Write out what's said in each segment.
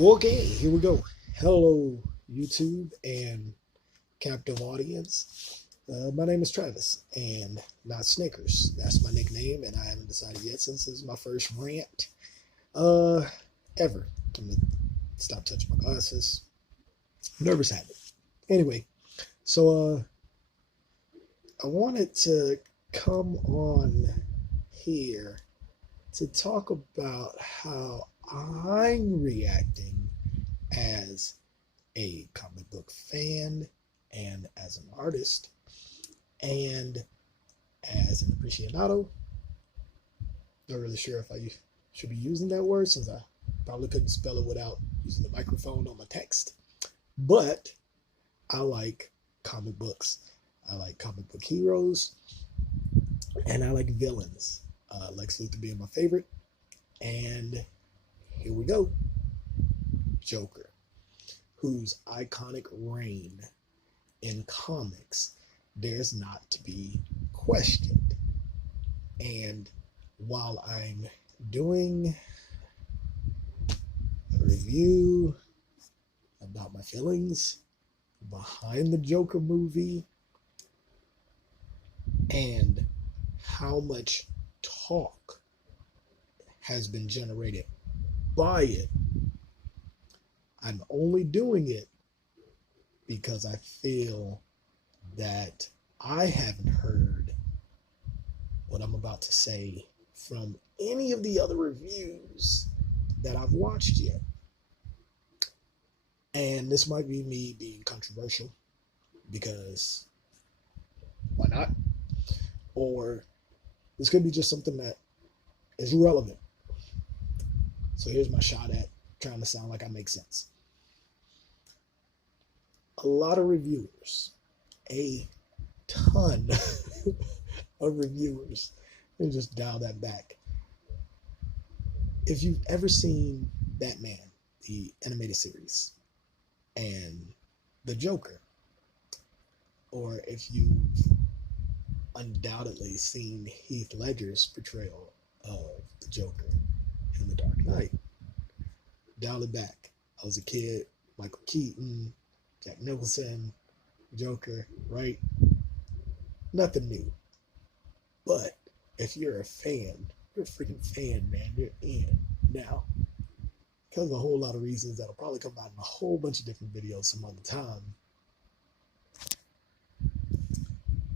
Okay, here we go. Hello, YouTube and captive audience. My name is Travis, and not Snickers. That's my nickname, and I haven't decided yet since this is my first rant uh, ever. I'm gonna stop touching my glasses. Nervous habit. Anyway, so I wanted to come on here to talk about how I'm reacting as a comic book fan and as an artist and as an aficionado. Not really sure if I should be using that word since I probably couldn't spell it without using the microphone on my text. But I like comic books. I like comic book heroes and I like villains. Lex Luthor being my favorite. And here we go. Joker, whose iconic reign in comics dares not to be questioned. And while I'm doing a review about my feelings behind the Joker movie and how much talk has been generated by it, I'm only doing it because I feel that I haven't heard what I'm about to say from any of the other reviews that I've watched yet. And this might be me being controversial because why not? Or this could be just something that is relevant. So here's my shot at trying to sound like I make sense. A lot of reviewers, a ton of reviewers, let me just dial that back. If you've ever seen Batman, the animated series, and the Joker, or if you've undoubtedly seen Heath Ledger's portrayal of the Joker in The Dark Knight, dial it back. I was a kid, Michael Keaton, Jack Nicholson, Joker, right? Nothing new. But if you're a fan, you're a freaking fan, man. You're in. Now, because of a whole lot of reasons that'll probably come out in a whole bunch of different videos some other time,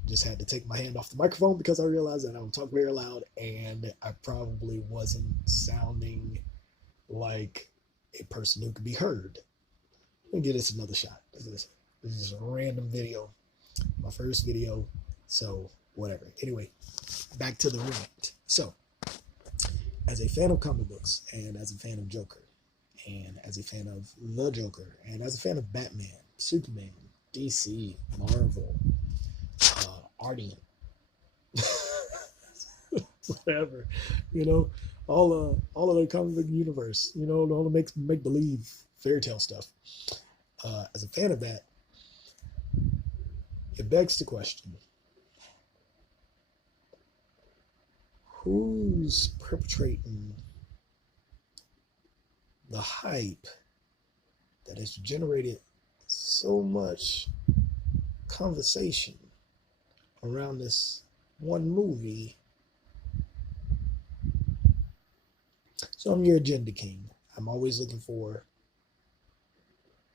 just had to take my hand off the microphone because I realized that I don't talk very loud and I probably wasn't sounding like a person who could be heard. Let me give this another shot. This is a random video, my first video, so whatever. Anyway, back to the rant. So, as a fan of comic books, and as a fan of Joker, and as a fan of the Joker, and as a fan of Batman, Superman, DC, Marvel, Ardian, whatever, all of the comic book universe, all the make believe fairy tale stuff. As a fan of that, it begs the question: who's perpetrating the hype that has generated so much conversation around this one movie? So I'm your agenda king. I'm always looking for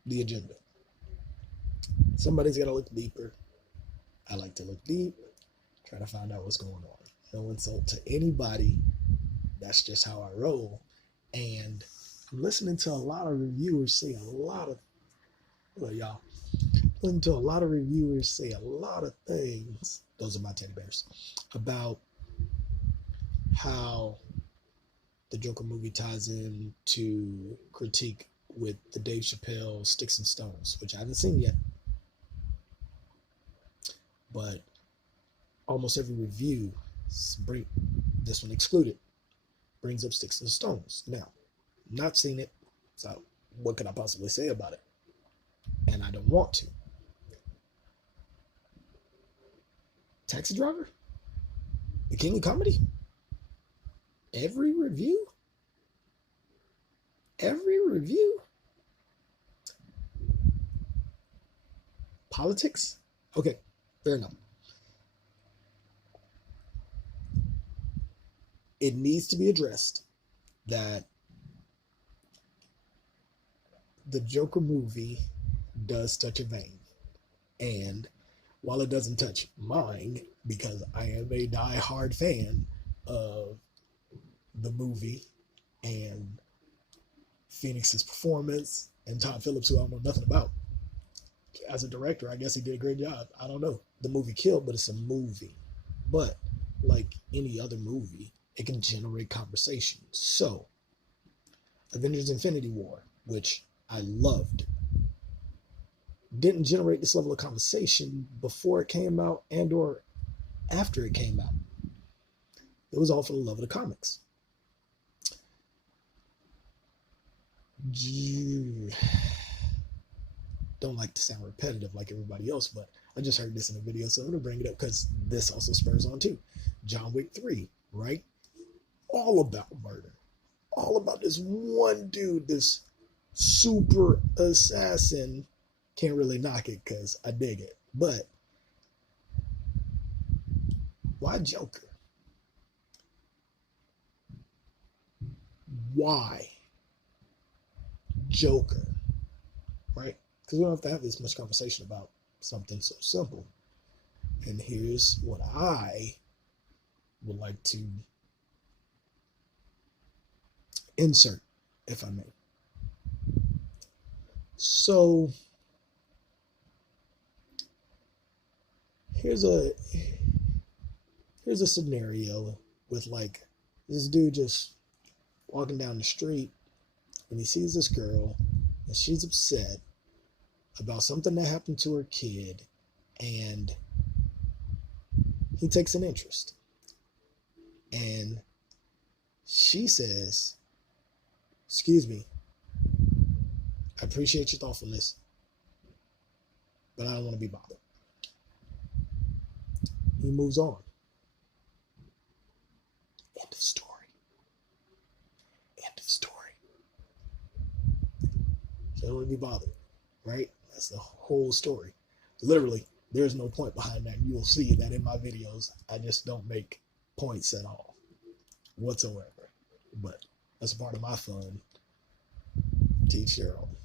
the agenda. Somebody's got to look deeper. I like to look deep, try to find out what's going on. No insult to anybody. That's just how I roll. And I'm listening to a lot of reviewers say a lot of, hello y'all, listening to a lot of reviewers say a lot of things, those are my teddy bears, about how the Joker movie ties in to critique with the Dave Chappelle Sticks and Stones, which I haven't seen yet. But almost every review, this one excluded, brings up Sticks and Stones. Now, not seen it, so what could I possibly say about it? And I don't want to. Taxi Driver? The King of Comedy? Every review? politics? Okay, fair enough. It needs to be addressed that the Joker movie does touch a vein. And while it doesn't touch mine, because I am a die-hard fan of the movie and Phoenix's performance and Todd Phillips, who I don't know nothing about, as a director, I guess he did a great job. I don't know. The movie killed, but it's a movie. But like any other movie, it can generate conversation. So, Avengers Infinity War, which I loved, didn't generate this level of conversation before it came out and or after it came out. It was all for the love of the comics. Don't like to sound repetitive like everybody else, but I just heard this in a video, so I'm going to bring it up because this also spurs on too. John Wick 3, right? All about murder. All about this one dude, this super assassin. Can't really knock it because I dig it. But why Joker? Why Joker? Right? Because we don't have to have this much conversation about something so simple. And here's what I would like to insert, if I may. So here's a scenario with like this dude just walking down the street and he sees this girl and she's upset about something that happened to her kid, and he takes an interest. And she says, "Excuse me, I appreciate your thoughtfulness, but I don't want to be bothered." He moves on. End of story. End of story. So I don't want to be bothered, right? That's the whole story. Literally, there's no point behind that. You will see that in my videos. I just don't make points at all whatsoever. But that's a part of my fun. Teach your own.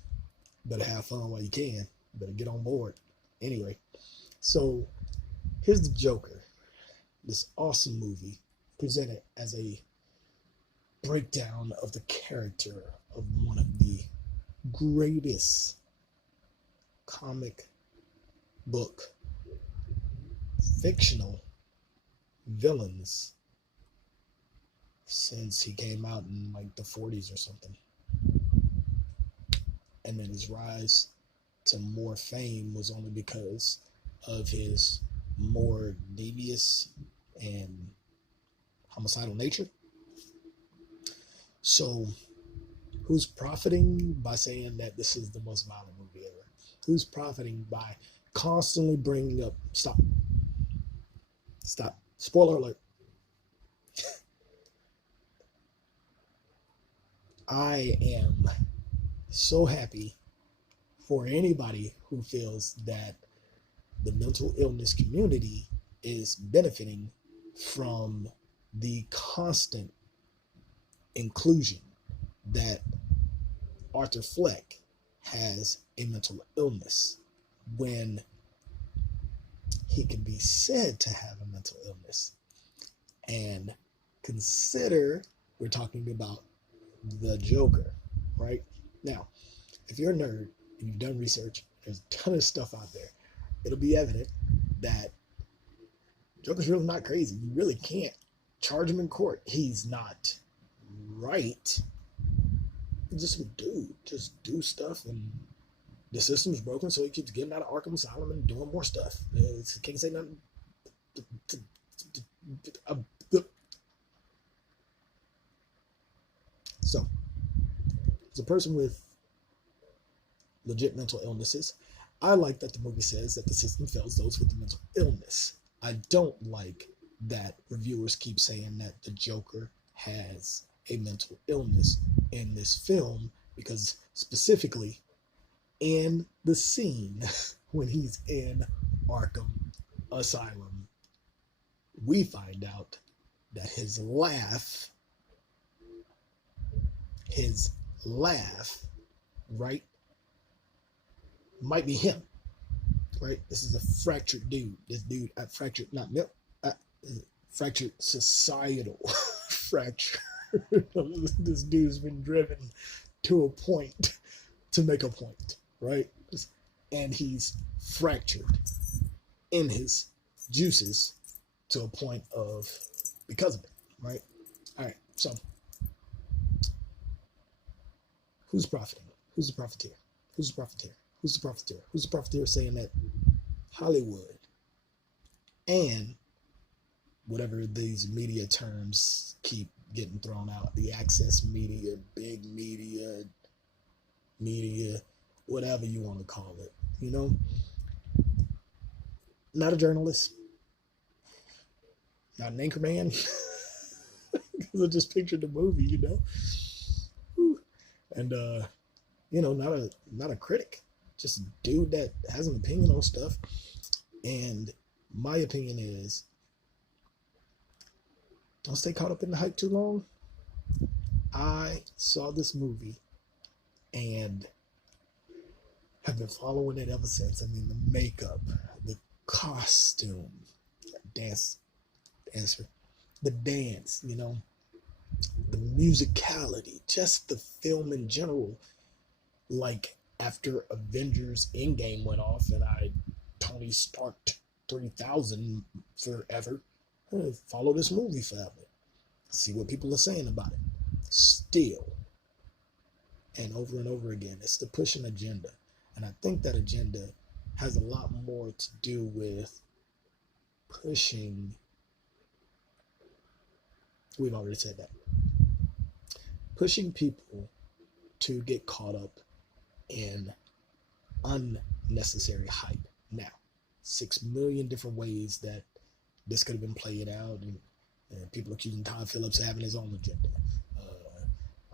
Better have fun while you can. Better get on board. Anyway, so here's the Joker. This awesome movie presented as a breakdown of the character of one of the greatest comic book fictional villains since he came out in like the 40s or something. And then his rise to more fame was only because of his more devious and homicidal nature. So who's profiting by saying that this is the most violent movie ever? Who's profiting by constantly bringing up... Stop. Spoiler alert. I am so happy for anybody who feels that the mental illness community is benefiting from the constant inclusion that Arthur Fleck has a mental illness when he can be said to have a mental illness. And consider we're talking about the Joker, right? Now, if you're a nerd and you've done research, there's a ton of stuff out there. It'll be evident that Joker's really not crazy. You really can't charge him in court. He's not right. He's just a dude. Just do stuff, and the system's broken, so he keeps getting out of Arkham Asylum and doing more stuff. Can't say nothing. So, as a person with legit mental illnesses, I like that the movie says that the system fails those with the mental illness. I don't like that reviewers keep saying that the Joker has a mental illness in this film, because specifically in the scene when he's in Arkham Asylum, we find out that his laugh, right, might be him, right? This is a fractured dude. This dude, fractured, not milk, fractured societal fracture. This dude's been driven to a point to make a point, right? And he's fractured in his juices to a point of because of it, right? All right, so who's profiting? Who's the profiteer? Who's the profiteer? Who's the profiteer? Who's the profiteer saying that Hollywood and whatever these media terms keep getting thrown out, the access media, big media, whatever you want to call it, not a journalist, not an anchor man, because I just pictured the movie, and not a critic, just a dude that has an opinion on stuff. And my opinion is, don't stay caught up in the hype too long. I saw this movie and have been following it ever since. I mean, the makeup, the costume, dancer, the dance, the musicality, just the film in general. Like, after Avengers Endgame went off and Tony Stark 3000 forever, follow this movie forever. See what people are saying about it. Still, and over again, it's to push an agenda. And I think that agenda has a lot more to do with pushing, we've already said that, pushing people to get caught up in unnecessary hype. Now, 6 million different ways that this could have been played out, and people accusing Todd Phillips of having his own agenda.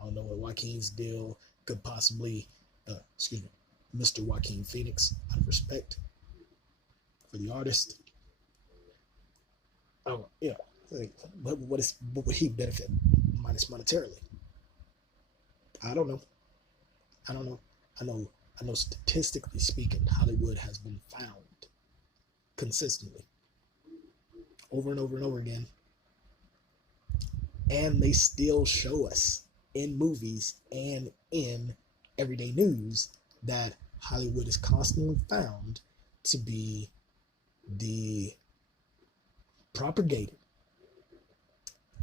I don't know what Joaquin's deal could possibly, Mr. Joaquin Phoenix, out of respect for the artist. What would he benefit minus monetarily? I don't know. I know statistically speaking, Hollywood has been found consistently over and over again. And they still show us in movies and in everyday news that Hollywood is constantly found to be the propagator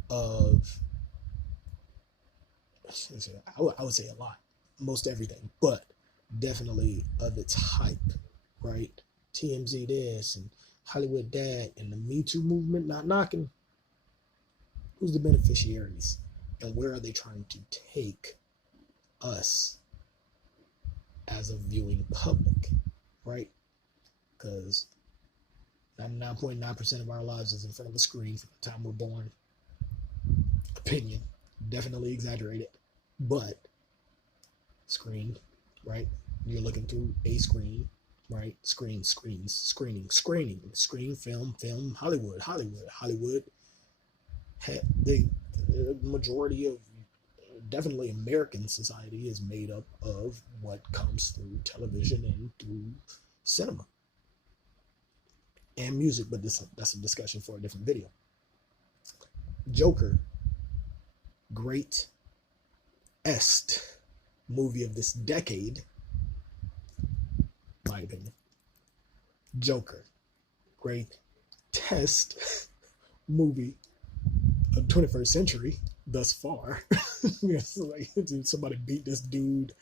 of, I would say a lot, most everything, but definitely of its hype, right? TMZ this and Hollywood that, and the Me Too movement, not knocking. Who's the beneficiaries, and where are they trying to take us as a viewing public, right? Because 99.9% of our lives is in front of a screen from the time we're born. Opinion, definitely exaggerated, but screen, right? You're looking through a screen, right? Screen, film, Hollywood. The majority of, definitely American society, is made up of what comes through television and through cinema and music, but that's a discussion for a different video. Joker, greatest movie of this decade, my opinion. Joker, greatest movie of 21st century thus far. It's like, somebody beat this dude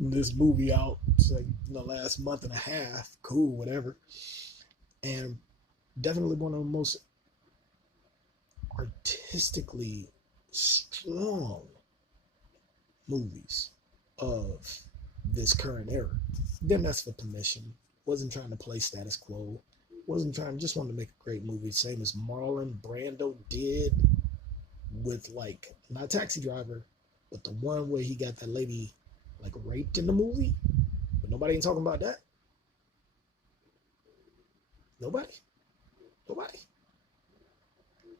in this movie out, it's like, in the last month and a half. Cool, whatever. And definitely one of the most artistically strong movies of this current era. Didn't ask for permission, wasn't trying to play status quo, just wanted to make a great movie, same as Marlon Brando did with, like, not Taxi Driver, but the one where he got that lady, like, raped in the movie, but nobody ain't talking about that. Nobody? Nobody?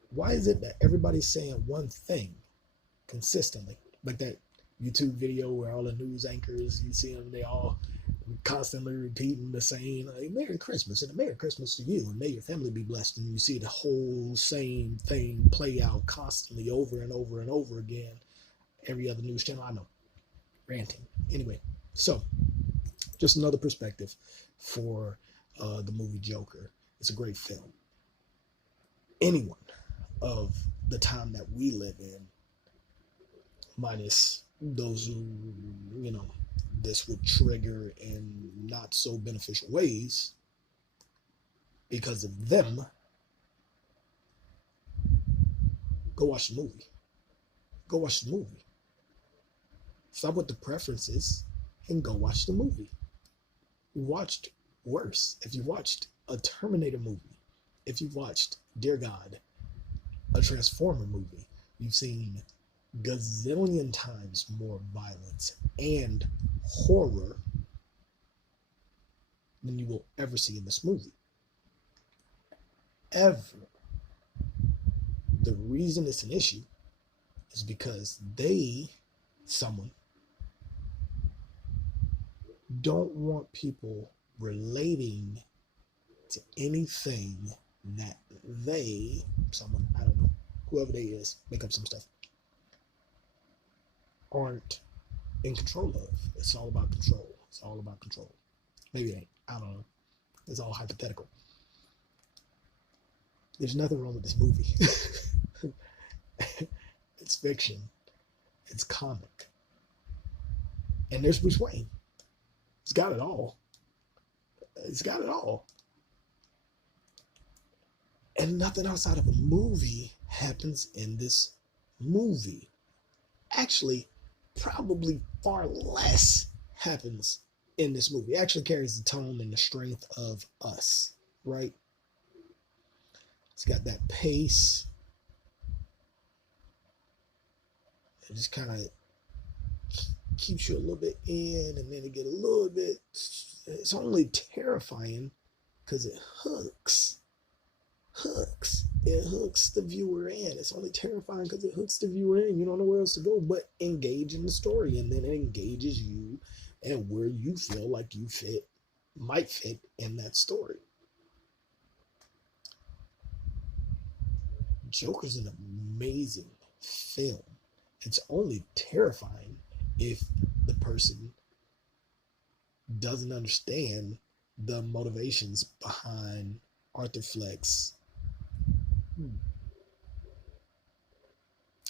Why is it that everybody's saying one thing consistently? Like that YouTube video where all the news anchors, you see them, they all constantly repeating the same, like, Merry Christmas and a Merry Christmas to you, and may your family be blessed. And you see the whole same thing play out constantly over and over and over again. Every other news channel, I know. Ranting. Anyway, so just another perspective for the movie Joker. It's a great film. Anyone of the time that we live in, minus those who, this would trigger in not so beneficial ways because of them, go watch the movie. Go watch the movie. Stop with the preferences and go watch the movie. You watched worse. If you watched a Terminator movie, if you watched, dear God, a Transformer movie, you've seen gazillion times more violence and horror than you will ever see in this movie. Ever. The reason it's an issue is because someone, don't want people relating to anything that someone, I don't know, whoever they is, make up some stuff, aren't in control of. It's all about control. It's all about control. Maybe it ain't. I don't know. It's all hypothetical. There's nothing wrong with this movie. It's fiction. It's comic. And there's Bruce Wayne. It's got it all. It's got it all. And nothing outside of a movie happens in this movie. Actually, probably far less happens in this movie. It actually carries the tone and the strength of Us, right? It's got that pace. It just kind of keeps you a little bit in, and then it get a little bit, it's only terrifying because it hooks. It hooks the viewer in. It's only terrifying because it hooks the viewer in. You don't know where else to go but engage in the story, and then it engages you and where you feel like you might fit in that story. Joker's an amazing film. It's only terrifying if the person doesn't understand the motivations behind Arthur Fleck's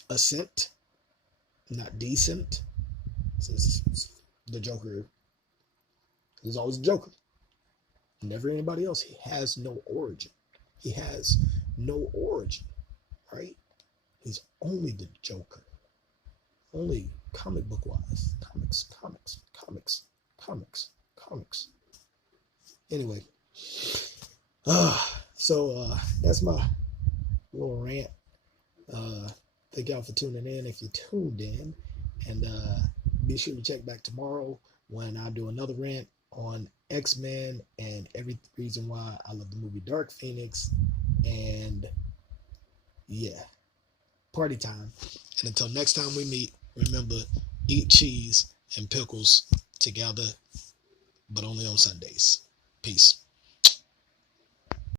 ascent, not decent. The Joker is always a Joker. Never anybody else. He has no origin. Right? He's only the Joker. Only comic book wise. Comics. Anyway. So that's my little rant. Thank y'all for tuning in if you tuned in. And be sure to check back tomorrow when I do another rant on X-Men and every reason why I love the movie Dark Phoenix. And yeah, party time. And until next time we meet, remember, eat cheese and pickles together, but only on Sundays. Peace.